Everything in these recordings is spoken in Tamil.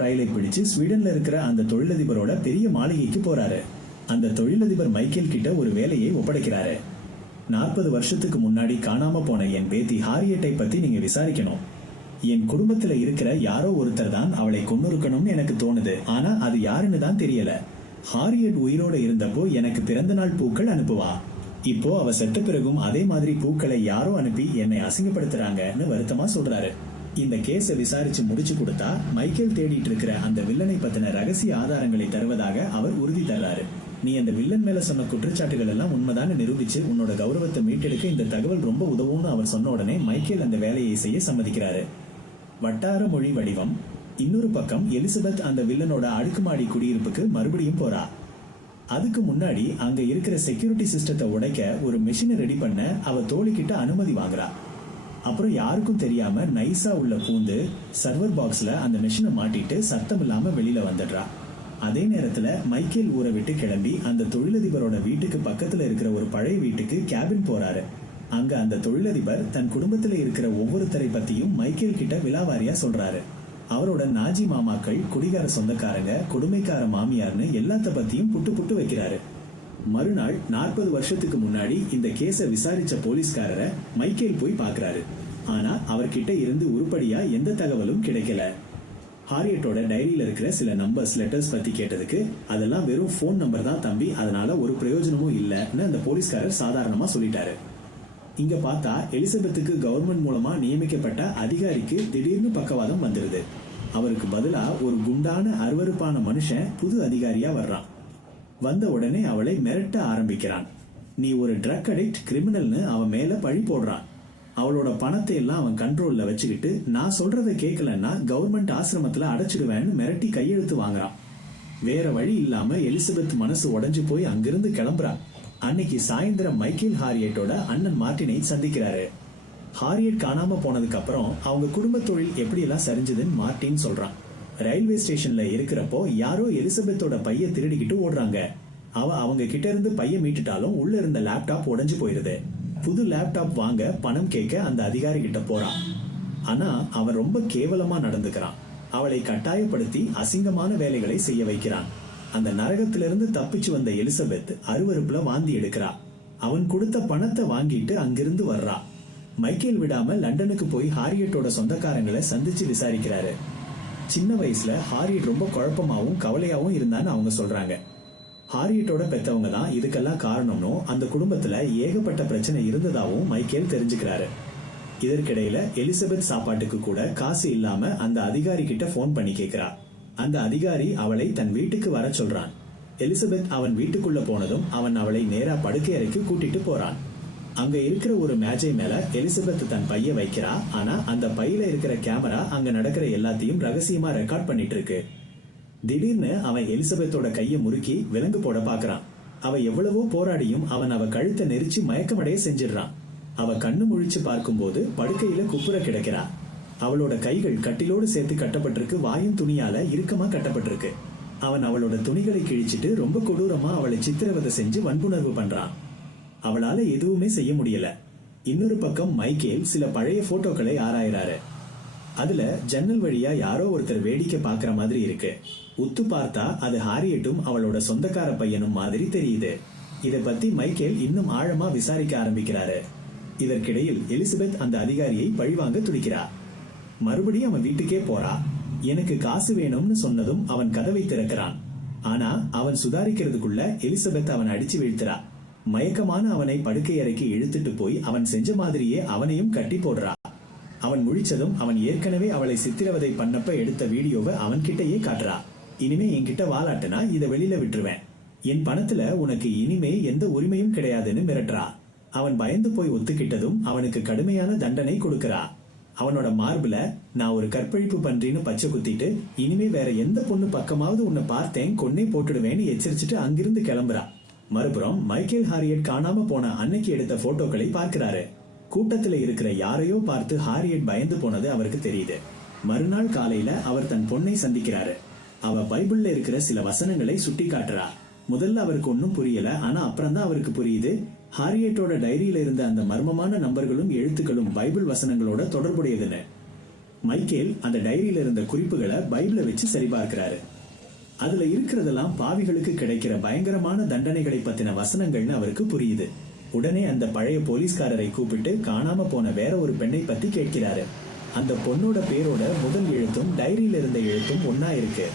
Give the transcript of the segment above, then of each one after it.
ரயிலை பிடிச்சு ஸ்வீடன்ல இருக்கிற அந்த தொழிலதிபரோட பெரிய மாளிகைக்கு போறாரு. அந்த தொழிலதிபர் மைக்கேல் கிட்ட ஒரு வேலையை ஒப்படைக்கிறாரு. 40 வருஷத்துக்கு முன்னாடி காணாம போன என் பேத்தி ஹாரியட்டை பத்தி நீங்க விசாரிக்கணும். என் குடும்பத்துல இருக்கிற யாரோ ஒருத்தர் தான் அவளை கொன்னிருக்கணும்னு எனக்கு தோணுது. ஆனா அது யாருன்னு தான் தெரியல. ஹாரியட் உயிரோட இருந்தப்போ எனக்கு பிறந்த நாள் பூக்கள் அனுப்புவா. இப்போ அவ செத்த பிறகும் அதே மாதிரி பூக்களை யாரோ அனுப்பி என்னை அசிங்கப்படுத்துறாங்கன்னு வருத்தமா சொல்றாரு. இந்த கேஸ விசாரிச்சு முடிச்சு கொடுத்தா மைக்கேல் தேடிட்டு இருக்கிற அந்த வில்லனை பத்தின ரகசிய ஆதாரங்களை தருவதாக அவர் உறுதி தர்றாரு. நீ அந்த வில்லன் மேல சொன்ன குற்றச்சாட்டுகள் எல்லாம் உண்மைதான நிரூபிச்சு உன்னோட கௌரவத்தை மீட்டெடுக்க இந்த தகவல் ரொம்ப உதவும்னு அவர் சொன்ன உடனே மைக்கேல் அந்த வேலையை செய்ய சம்மதிக்கிறாரு. வட்டார மொழி வடிவம். இன்னொரு பக்கம் எலிசபெத் அந்த வில்லனோட அடுக்குமாடி குடியிருப்புக்கு மறுபடியும் போறா. அதுக்கு முன்னாடி அங்க இருக்கிற செக்யூரிட்டி சிஸ்டத்தை உடைக்க ஒரு மெஷினை ரெடி பண்ண அவ தோழிக்கிட்ட அனுமதி வாங்குறா. அப்புறம் யாருக்கும் தெரியாம நைஸா உள்ள பூந்து சர்வர் பாக்ஸ்ல அந்த மெஷினை மாட்டிட்டு சத்தம் இல்லாம வெளியில வந்துடுறா. அதே நேரத்துல மைக்கேல் ஊரை விட்டு கிளம்பி அந்த தொழிலதிபரோட வீட்டுக்கு பக்கத்துல இருக்கிற ஒரு பழைய வீட்டுக்கு கேபின் போறாரு. அங்க அந்த தொழிலதிபர் தன் குடும்பத்துல இருக்கிற ஒவ்வொருத்தரை பத்தியும் மைக்கேல் கிட்ட விலாவாரியா சொல்றாரு. அவரோட நாஜி மாமாக்கள், குடிகார சொந்தக்காரங்க, கொடுமைக்கார மாமியார்னு எல்லாத்த பத்தியும் புட்டு புட்டு வைக்கிறாரு. மறுநாள் 40 வருஷத்துக்கு முன்னாடி இந்த கேஸ விசாரிச்ச போலீஸ்காரரை மைக்கேல் போய் பாக்குறாரு. ஆனா அவர்கிட்ட இருந்து உருப்படியா எந்த தகவலும் கிடைக்கல. ஹாரியட்டோட டைரியில இருக்கிற சில நம்பர்ஸ், லெட்டர்ஸ் பத்தி கேட்டதுக்கு அதெல்லாம் வெறும் போன் நம்பர் தான் தம்பி, அதனால ஒரு பிரயோஜனமும் இல்லன்னு அந்த போலீஸ்காரர் சாதாரணமா சொல்லிட்டாரு. இங்க பார்த்தா எலிசபெத்துக்கு கவர்மெண்ட் மூலமா நியமிக்கப்பட்ட அதிகாரிக்கு திடீர்னு பக்கவாதம் வந்துருது. அவருக்கு பதிலா ஒரு குண்டான அருவருப்பான மனுஷன் புது அதிகாரியா வர்றான். வந்த உடனே அவளை மிரட்ட ஆரம்பிக்கிறான். நீ ஒரு ட்ரக் அடிக்ட், கிரிமினல்னு அவன் மேல பழி போடுறான். அவளோட பணத்தை எல்லாம் அவன் கண்ட்ரோல்ல வச்சுக்கிட்டு நான் சொல்றதை கேட்கலன்னா கவர்மெண்ட் ஆசிரமத்துல அடைச்சிடுவேன்னு மிரட்டி கையெழுத்து வாங்குறான். வேற வழி இல்லாம எலிசபெத் மனசு உடைஞ்சு போய் அங்கிருந்து கிளம்புறான். அன்னைக்கு சாயந்தரம் மைக்கேல் ஹாரியட்டோட அண்ணன் மார்ட்டினை சந்திக்கிறாரு. ஹாரியட் காணாம போனதுக்கு அப்புறம் அவங்க குடும்ப தொழில் எப்படி எல்லாம் சரிஞ்சதுன்னு மார்ட்டின் சொல்றான். ரயில்வே ஸ்டேஷன்ல இருக்கிறப்போ யாரோ எலிசபெத்தோட பைய திருடிக்கிட்டு ஓடுறாங்க. அவங்க கிட்ட இருந்து பைய மீட்டுட்டாலும் உள்ள இருந்த லேப்டாப் உடைஞ்சு போயிருது. புது லேப்டாப் வாங்க பணம் கேட்க அந்த அதிகாரி கிட்ட போறான். ஆனா அவன் ரொம்ப கேவலமா நடந்துக்கிறான். அவளை கட்டாயப்படுத்தி அசிங்கமான வேலைகளை செய்ய வைக்கிறான். அந்த நரகத்திலிருந்து தப்பிச்சு வந்த எலிசபெத் அருவருப்புல வாந்தி எடுக்கிறா. அவன் கொடுத்த பணத்தை வாங்கிட்டு அங்கிருந்து வர்றா. மைக்கேல் விடாம லண்டனுக்கு போய் ஹாரியட்டோட சொந்தக்காரங்களை சந்திச்சு விசாரிக்கிறாரு. சின்ன வயசுல ஹாரியட் ரொம்ப குழப்பமாவும் கவலையாவும் இருந்தான்னு அவங்க சொல்றாங்க. ஹாரியட்டோட பெத்தவங்க தான் இதுக்கெல்லாம் காரணம்னும் அந்த குடும்பத்துல ஏகப்பட்ட பிரச்சனை இருந்ததாவும் மைக்கேல் தெரிஞ்சுக்கிறாரு. இதற்கிடையில எலிசபெத் சாப்பாட்டுக்கு கூட காசு இல்லாம அந்த அதிகாரி கிட்ட போன் பண்ணி கேக்குறா. அந்த அதிகாரி அவளை தன் வீட்டுக்கு வர சொல்றான். எலிசபெத் அவன் வீட்டுக்குள்ள போனதும் அவன் அவளை நேரா படுக்கை அறைக்கு கூட்டிட்டு போறான். அங்க இருக்கிற ஒரு மேஜை மேல எலிசபெத் தன் பைய வைக்கிறா. ஆனா அந்த பையில இருக்கிற கேமரா அங்க நடக்கிற எல்லாத்தையும் ரகசியமா ரெக்கார்ட் பண்ணிட்டு இருக்கு. திடீர்னு அவன் எலிசபெத்தோட கைய முறுக்கி விலங்கு போட பாக்குறான். அவ எவ்வளவோ போராடியும் அவன் அவ கழுத்தை நெரிச்சு மயக்கமடைய செஞ்சிடறான். அவ கண்ணு முழிச்சு பார்க்கும் போது படுக்கையில குப்புற கிடக்கிறா. அவளோட கைகள் கட்டிலோடு சேர்த்து கட்டப்பட்டிருக்கு. வாயும் துணியால இறுக்கமா கட்டப்பட்டிருக்கு. அவன் அவளோட துணிகளை கிழிச்சிட்டு ரொம்ப கொடூரமா அவளை சித்திரவதை செஞ்சு வன்புணர்வு பண்றான். அவளால எதுவுமே செய்ய முடியல. இன்னொரு பக்கம் மைக்கேல் சில பழைய போட்டோக்களை ஆராயிறாரு. அதுல ஜன்னல் வழியா யாரோ ஒருத்தர் வேடிக்கை பாக்குற மாதிரி இருக்கு. உத்து பார்த்தா அது ஹாரியட்டும் அவளோட சொந்தக்கார பையனும் மாதிரி தெரியுது. இத பத்தி மைக்கேல் இன்னும் ஆழமா விசாரிக்க ஆரம்பிக்கிறாரு. இதற்கிடையில் எலிசபெத் அந்த அதிகாரியை பழிவாங்க துடிக்கிறா. மறுபடியும் அவன் வீட்டுக்கே போறா. எனக்கு காசு வேணும்னு சொன்னதும் அவன் கதவை திறக்கிறான். ஆனா அவன் சுதாரிக்கிறதுக்குள்ள எலிசபெத் அவன் அடிச்சு வீழ்த்துறா. மயக்கமான அவனை படுக்கை அறைக்கு இழுத்துட்டு போய் அவன் செஞ்ச மாதிரியே அவனையும் கட்டி போடுறா. அவன் முழிச்சதும் அவன் ஏற்கனவே அவளை சித்திரவதை பண்ணப்ப எடுத்த வீடியோவை அவன்கிட்டயே காட்டுறா. இனிமே என்கிட்ட வாலாட்டுனா இத வெளியில விட்டுருவேன். என் பணத்துல உனக்கு இனிமே எந்த உரிமையும் கிடையாதுன்னு மிரட்டுறா. அவன் பயந்து போய் ஒத்துக்கிட்டதும் அவனுக்கு கடுமையான தண்டனை கொடுக்கறா. அவனோட மார்புல நான் ஒரு கற்பழிப்பு பன்றின்னு பச்சை குத்திட்டு இனிமே வேற எந்த பொண்ணு பக்கமாவது உன்னை பார்த்தேன் கொன்னே போட்டுடுவேன்னு எச்சரிச்சுட்டு அங்கிருந்து கிளம்புறா. மறுபுறம் மைக்கேல் ஹாரியட் காணாம போன அன்னைக்கு எடுத்த போட்டோக்களை பார்க்கிறாரு. கூட்டத்துல இருக்கிற யாரையோ பார்த்து ஹாரியட் பயந்து போனது அவருக்கு தெரியுது. மறுநாள் காலையில அவர் தன் பொண்ணை சந்திக்கிறாரு. அவ பைபிள்ல இருக்கிற சில வசனங்களை சுட்டி காட்டுறா. முதல்ல அவருக்கு ஒன்னும் புரியல. ஆனா அப்புறம் தான் அவருக்கு புரியுது. ஹாரியட்டோட டைரியில இருந்த அந்த மர்மமான நம்பர்களும் எழுத்துக்களும் பைபிள் வசனங்களோட தொடர்புடையதுன்னு. மைக்கேல் அந்த டைரியில இருந்த குறிப்புகளை பைபிளை வச்சு சரிபார்க்கிறாரு. அதுல இருக்கிறதெல்லாம் பாவிகளுக்கு கிடைக்கிற பயங்கரமான தண்டனைகளை பத்தின வசனங்கள்னு அவருக்கு புரியுது. உடனே அந்த பழைய போலீஸ்காரரை கூப்பிட்டு காணாம போன வேற ஒரு பெண்ணை பத்தி கேட்கிறாரு. அந்த பொண்ணோட பேரோட முதல் எழுத்தும் டைரியில இருந்த எழுத்தும் ஒன்னா இருக்கு.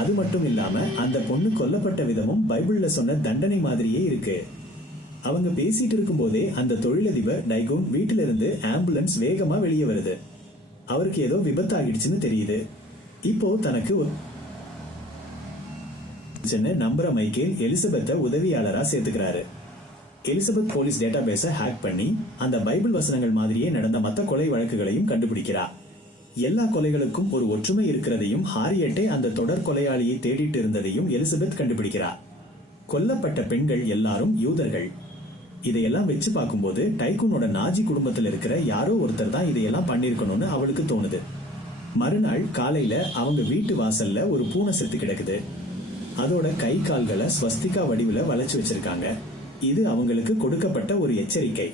அது மட்டும் இல்லாம அந்த பொண்ணு கொல்லப்பட்ட விதமும் பைபிள்ல சொன்ன தண்டனை மாதிரியே இருக்கு. அவங்க பேசிட்டு இருக்கும் போதே அந்த தொழிலதிபர் டைகோன் வீட்டில இருந்து ஆம்புலன்ஸ் வேகமா வெளியே வருது. அவருக்கு ஏதோ விபத்தாகிடுச்சுன்னு தெரியுது. இப்போ தனக்கு நம்புற மைக்கேல் எலிசபெத்தை உதவியாளரா சேர்த்துக்கிறாரு. எலிசபெத் போலீஸ் டேட்டாபேஸை ஹேக் பண்ணி அந்த பைபிள் வசனங்கள் மாதிரியே நடந்த மற்ற கொலை வழக்குகளையும் கண்டுபிடிக்கிறா. எல்லா கொலைகளுக்கும் ஒரு ஒற்றுமை இருக்கிறதையும் ஹாரியட்டே அந்த தொடர் கொலையாளியை தேடிட்டு இருந்ததையும் எலிசபெத் கண்டுபிடிக்கிறா. கொல்லப்பட்ட பெண்கள் எல்லாரும் யூதர்கள். இதையெல்லாம் வச்சு பார்க்கும்போது டைகூனோட நாஜி குடும்பத்தில் இருக்கிற யாரோ ஒருத்தர் தான் இதையெல்லாம் பண்ணிருக்கணும்னு அவளுக்கு தோணுது. மறுநாள் காலையில அவங்க வீட்டு வாசல்ல ஒரு பூனை செத்து கிடக்குது. அதோட கை கால்களை ஸ்வஸ்திகா வடிவுல வளைச்சு வச்சிருக்காங்க. இது அவங்களுக்கு கொடுக்கப்பட்ட ஒரு எச்சரிக்கை.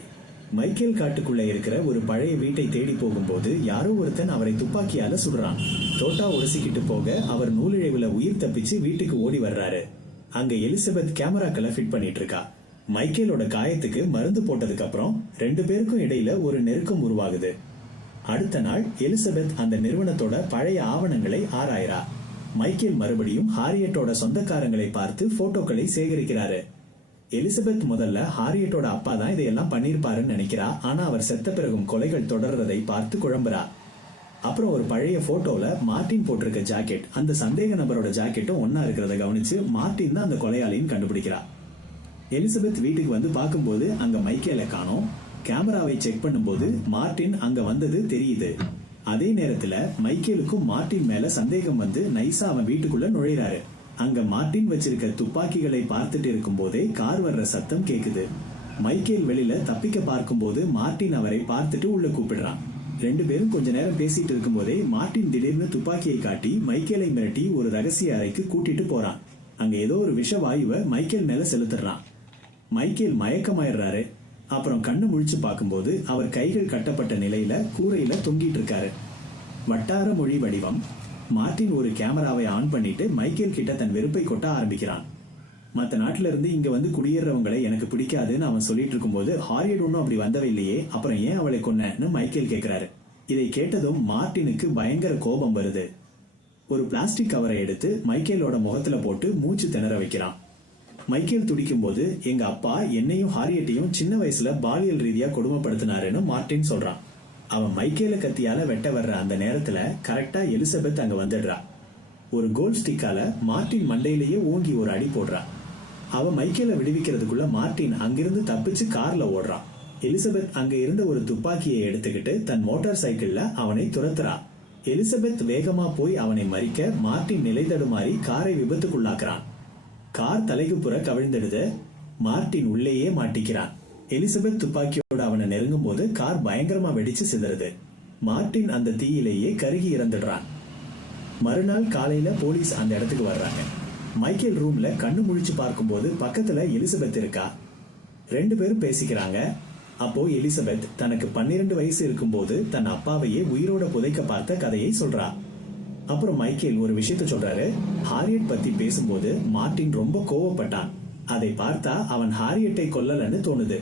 மைக்கேல் காட்டுக்குள்ள இருக்கிற ஒரு பழைய வீட்டை தேடி போகும்போது யாரோ ஒருத்தன் அவரை துப்பாக்கியால சுடுறான். தோட்டா உரசிக்கிட்டு போக அவர் நூலிழைவுல உயிர் தப்பிச்சு வீட்டுக்கு ஓடி வர்றாரு. அங்க எலிசபெத் கேமராக்களை ஃபிட் பண்ணிட்டு இருக்கா. மைக்கேலோட காயத்துக்கு மருந்து போட்டதுக்கு அப்புறம் 2 பேருக்கும் இடையில ஒரு நெருக்கம் உருவாகுது. அடுத்த நாள் எலிசபெத் அந்த நிறுவனத்தோட பழைய ஆவணங்களை ஆராயறா. மைக்கேல் மறுபடியும் ஹாரியட்டோட சொந்தக்காரங்களை பார்த்து போட்டோக்களை சேகரிக்கிறாரு. எலிசபெத் முதல்ல ஹாரியட்டோட அப்பா தான் இதையெல்லாம் பண்ணிருப்பாருன்னு நினைக்கிறா. ஆனா அவர் செத்த பிறகும் கொலைகள் தொடர்றதை பார்த்து குழம்புறா. அப்புறம் ஒரு பழைய போட்டோல மார்டின் போட்டிருக்க ஜாக்கெட் அந்த சந்தேக நபரோட ஜாக்கெட்டும் ஒன்னா இருக்கிறத கவனிச்சு மார்டின் தான் அந்த கொலையாளின்னு கண்டுபிடிக்கிறா. எலிசபெத் வீட்டுக்கு வந்து பார்க்கும்போது அங்க மைக்கேலை காணோம். கேமராவை செக் பண்ணும்போது மார்டின் அங்க வந்தது தெரியுது. அதே நேரத்துல மைக்கேலுக்கும் மார்டின் மேல சந்தேகம் வந்து நைசா அவன் வீட்டுக்குள்ள நுழைறாரு. அங்க மார்டின் வச்சிருக்க துப்பாக்கிகளை பார்த்துட்டு இருக்கும் போதே கார் வர்ற சத்தம் கேக்குது. மைக்கேல் வெளியில தப்பிக்க பார்க்கும்போது மார்டின் அவரை பார்த்துட்டு உள்ள கூப்பிடுறான். 2 பேரும் கொஞ்ச நேரம் பேசிட்டு இருக்கும் போதே மார்டின் திடீர்னு துப்பாக்கியை காட்டி மைக்கேலை மிரட்டி ஒரு ரகசிய அறைக்கு கூட்டிட்டு போறான். அங்க ஏதோ ஒரு விஷ வாயுவை மைக்கேல் மேல செலுத்துறான். மைக்கேல் மயக்கமாயிடுறாரு. அப்புறம் கண்ணு முழிச்சு பார்க்கும்போது அவர் கைகள் கட்டப்பட்ட நிலையில கூரையில தொங்கிட்டு இருக்காரு. வட்டார மொழி வடிவம். மார்டின் ஒரு கேமராவை ஆன் பண்ணிட்டு மைக்கேல் கிட்ட தன் வெறுப்பை கொட்ட ஆரம்பிக்கிறான். மற்ற நாட்டில இருந்து இங்க வந்து குடியேறவங்களை எனக்கு பிடிக்காதுன்னு அவன் சொல்லிட்டு இருக்கும்போது ஹாரியட் ஒன்னும் அப்படி வந்தவை இல்லையே, அப்புறம் ஏன் அவளை கொன்னன்னு மைக்கேல் கேட்கிறாரு. இதை கேட்டதும் மார்டினுக்கு பயங்கர கோபம் வருது. ஒரு பிளாஸ்டிக் கவரை எடுத்து மைக்கேலோட முகத்துல போட்டு மூச்சு திணற வைக்கிறான். மைக்கேல் துடிக்கும் போது எங்க அப்பா என்னையும் ஹாரியட்டையும் சின்ன வயசுல பாலியல் ரீதியா கொடுமைப்படுத்தினாருன்னு மார்டின் சொல்றான். அவன் மைக்கேல கத்தியால வெட்ட வர்ற அந்த நேரத்துல கரெக்டா எலிசபெத் அங்க வந்துடுறா. ஒரு கோல்ட் ஸ்டிக்கால மார்டின் மண்டையிலேயே ஓங்கி ஒரு அடி போடுறா. அவன் மைக்கேல விடுவிக்கிறதுக்குள்ள மார்டின் அங்கிருந்து தப்பிச்சு கார்ல ஓடுறான். எலிசபெத் அங்க இருந்த ஒரு துப்பாக்கியை எடுத்துக்கிட்டு தன் மோட்டார் சைக்கிள்ல அவனை துரத்துறா. எலிசபெத் வேகமா போய் அவனை மறிக்க மார்டின் நிலை தடுமாறி காரை விபத்துக்குள்ளாக்குறான். கார் தலைக்கு புற கவிழ்ந்துடுது. மார்டின் உள்ளேயே மாட்டிக்கிறான். எலிசபெத் துப்பாக்கியோட அவனை நெருங்கும் போது கார் பயங்கரமா வெடிச்சு சிதறுது. மார்டின் அந்த தீயிலேயே கருகி இறந்துடுறான். மறுநாள் காலையில போலீஸ் அந்த இடத்துக்கு வர்றாங்க. மைக்கேல் ரூம்ல கண்ணு முழிச்சு பார்க்கும்போது பக்கத்துல எலிசபெத் இருக்கா. 2 பேரும் பேசிக்கிறாங்க. அப்போ எலிசபெத் தனக்கு 12 வயசு இருக்கும்போது தன் அப்பாவையே உயிரோட புதைக்க பார்த்த கதையை சொல்றா. அப்புறம் மைக்கேல் ஒரு விஷயத்த சொல்றாரு. ஹாரியட் பத்தி பேசும்போது மார்டின் ரொம்ப கோவப்பட்டான். அதை பார்த்தா அவன் ஹாரியட்டை கொல்லலன்னு தோணுது.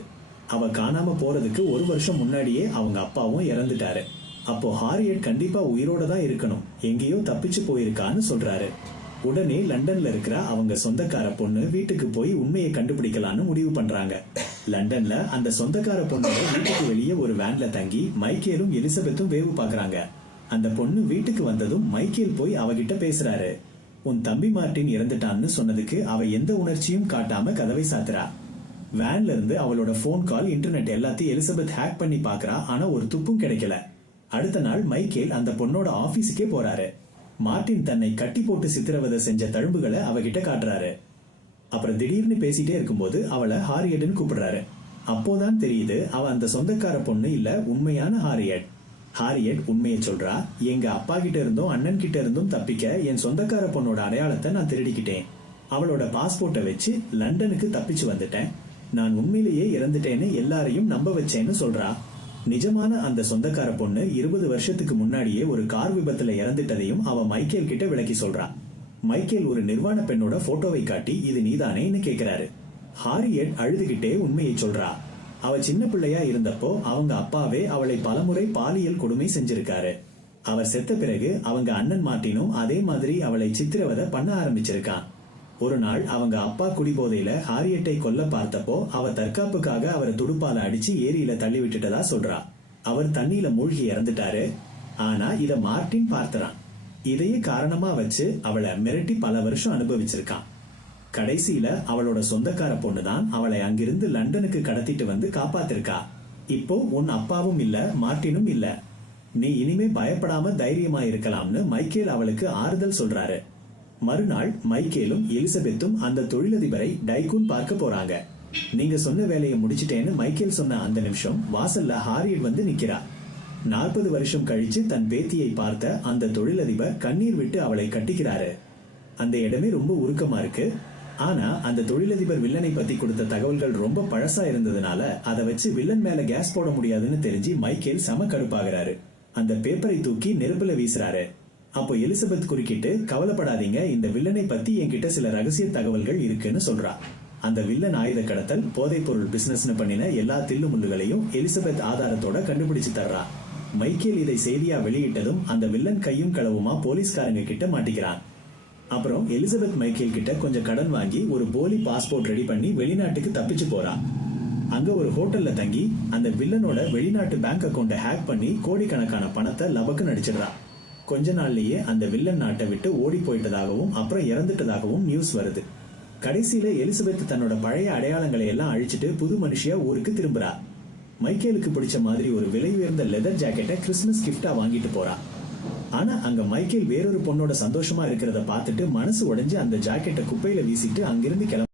அவ காணாம போறதுக்கு 1 வருஷம் முன்னாடியே அவங்க அப்பாவும் இறந்துட்டாரு. அப்போ ஹாரியட் கண்டிப்பா உயிரோட தான் இருக்கணும், எங்கேயோ தப்பிச்சு போயிருக்கான்னு சொல்றாரு. உடனே லண்டன்ல இருக்கிற அவங்க சொந்தக்கார பொண்ணு வீட்டுக்கு போய் உண்மையை கண்டுபிடிக்கலான்னு முடிவு பண்றாங்க. லண்டன்ல அந்த சொந்தக்கார பொண்ணோட வீட்டுக்கு வெளியே ஒரு வேன்ல தங்கி மைக்கேலும் எலிசபெத்தும் வேவு பாக்குறாங்க. அந்த பொண்ணு வீட்டுக்கு வந்ததும் மைக்கேல் போய் அவகிட்ட பேசுறாரு. உன் தம்பி மார்டின் இறந்துட்டான்னு சொன்னதுக்கு அவ எந்த உணர்ச்சியும் காட்டாம கதவை சாத்துறா. வேன்ல இருந்து அவளோட போன் கால், இன்டர்நெட் எல்லாத்தையும் எலிசபெத் ஹேக் பண்ணி பாக்குறா. ஆனா ஒரு துப்பும் கிடைக்கல. அடுத்த நாள் மைக்கேல் அந்த பொண்ணோட ஆபீஸுக்கே போறாரு. மார்டின் தன்னை கட்டி போட்டு சித்திரவதை செஞ்ச தழும்புகளை அவகிட்ட காட்டுறாரு. அப்புறம் திடீர்னு பேசிட்டே இருக்கும்போது அவளை ஹாரியட்னு கூப்பிடுறாரு. அப்போதான் தெரியுது அவ அந்த சொந்தக்கார பொண்ணு இல்ல, உண்மையான ஹாரியட். ஹாரியட் உண்மையை சொல்றா. எங்க அப்பா கிட்ட இருந்தும் அண்ணன் கிட்ட இருந்தும் தப்பிக்க என் சொந்தக்கார பொண்ணோட அடையாளத்தை நான் திருடிக்கிட்டேன். அவளோட பாஸ்போர்ட்டை வச்சு லண்டனுக்கு தப்பிச்சு வந்துட்டேன். நான் உண்மையிலேயே இறந்துட்டேன்னு எல்லாரையும் நம்ப வச்சேன்னு சொல்றா. நிஜமான அந்த சொந்தக்கார பொண்ணு 20 வருஷத்துக்கு முன்னாடியே ஒரு கார் விபத்துல இறந்துட்டதையும் அவ மைக்கேல் கிட்ட விளக்கி சொல்றா. மைக்கேல் ஒரு நிர்வாண பெண்ணோட போட்டோவை காட்டி இது நீதானேன்னு கேக்குறாரு. ஹாரியட் அழுதுகிட்டே உண்மையை சொல்றா. அவ சின்ன பிள்ளையா இருந்தப்போ அவங்க அப்பாவே அவளை பலமுறை பாலியல் கொடுமை செஞ்சிருக்காரு. அவர் செத்த பிறகு அவங்க அண்ணன் மார்ட்டினும் அதே மாதிரி அவளை சித்திரவதை பண்ண ஆரம்பிச்சிருக்கான். ஒரு நாள் அவங்க அப்பா குடிபோதையில ஹாரியட்டை கொல்ல பார்த்தப்போ அவ தற்காப்புக்காக அவரை துடுப்பால அடிச்சு ஏரியில தள்ளி விட்டுட்டதா சொல்றா. அவர் தண்ணியில மூழ்கி இறந்துட்டாரு. ஆனா இத மார்ட்டின் பார்த்தறான். இதையே காரணமா வச்சு அவளை மிரட்டி பல வருஷம் அனுபவிச்சிருக்கான். கடைசியில அவளோட சொந்தக்கார பொண்ணுதான் அவளை அங்கிருந்து லண்டனுக்கு கடத்திட்டு வந்து காப்பாத்திருக்கா. இப்போ உன் அப்பாவும் இல்ல, மார்ட்டினும் இல்ல. நீ இனிமே பயப்படாம தைரியமா இருக்கலாம்னு மைக்கேல் அவளுக்கு ஆறுதல் சொல்றாரு. மறுநாள் மைக்கேலும் எலிசபெத்தும் அந்த தொழிலதிபரை டைகூன் பார்க்க போறாங்க. நீங்க சொன்ன வேலையை முடிச்சிட்டேன்னு மைக்கேல் சொன்ன அந்த நிமிஷம் வாசல்ல ஹாரியட் வந்து நிக்கிறா. 40 வருஷம் கழிச்சு தன் பேத்தியை பார்த்த அந்த தொழிலதிபர் கண்ணீர் விட்டு அவளை கட்டிக்கிறாரு. அந்த இடமே ரொம்ப உருக்கமா இருக்கு. ஆனா அந்த தொழிலதிபர் வில்லனை பத்தி கொடுத்த தகவல்கள் ரொம்ப பழசா இருந்ததுனால அதை வச்சு வில்லன் மேல கேஸ் போட முடியாதுன்னு தெரிஞ்சு மைக்கேல் செம கடுப்பாகிறாரு. அந்த பேப்பரை தூக்கி நெருப்புல வீசுறாரு. அப்போ எலிசபெத் குறுக்கிட்டு, கவலைப்படாதீங்க, இந்த வில்லனை பத்தி என்கிட்ட சில ரகசிய தகவல்கள் இருக்குன்னு சொல்றா. அந்த வில்லன் ஆயுத கடத்தல், போதைப் பொருள் பிசினஸ்னு பண்ணின எல்லா தில்லு முள்ளுகளையும் எலிசபெத் ஆதாரத்தோட கண்டுபிடிச்சு தர்றா. மைக்கேல் இதை செய்தியா வெளியிட்டதும் அந்த வில்லன் கையும் களவுமா போலீஸ்காரங்க கிட்ட மாட்டிக்கிறான். அப்புறம் எலிசபெத் மைக்கேல் கிட்ட கொஞ்சம் கடன் வாங்கி ஒரு போலி பாஸ்போர்ட் ரெடி பண்ணி வெளிநாட்டுக்கு தப்பிச்சு போறா. அங்க ஒரு ஹோட்டல்ல தங்கி அந்த வில்லனோட வெளிநாட்டு பேங்க் அக்கௌண்ட ஹேக் பண்ணி கோடிக்கணக்கான பணத்தை லபக்கு நடிச்சிடுறா. கொஞ்ச நாள்லயே அந்த வில்லன் நாட்டை விட்டு ஓடி போயிட்டதாகவும் அப்புறம் இறந்துட்டதாகவும் நியூஸ் வருது. கடைசியில எலிசபெத் தன்னோட பழைய அடையாளங்களை எல்லாம் அழிச்சிட்டு புது மனுஷியா ஊருக்கு திரும்புறா. மைக்கேலுக்கு பிடிச்ச மாதிரி ஒரு விலை உயர்ந்த லெதர் ஜாக்கெட்டை கிறிஸ்துமஸ் கிஃப்டா வாங்கிட்டு போறா. ஆனா அங்க மைக்கேல் வேறொரு பொண்ணோட சந்தோஷமா இருக்கிறத பார்த்துட்டு மனசு உடைஞ்சு அந்த ஜாக்கெட்டை குப்பையில வீசிட்டு அங்கிருந்து கிளம்ப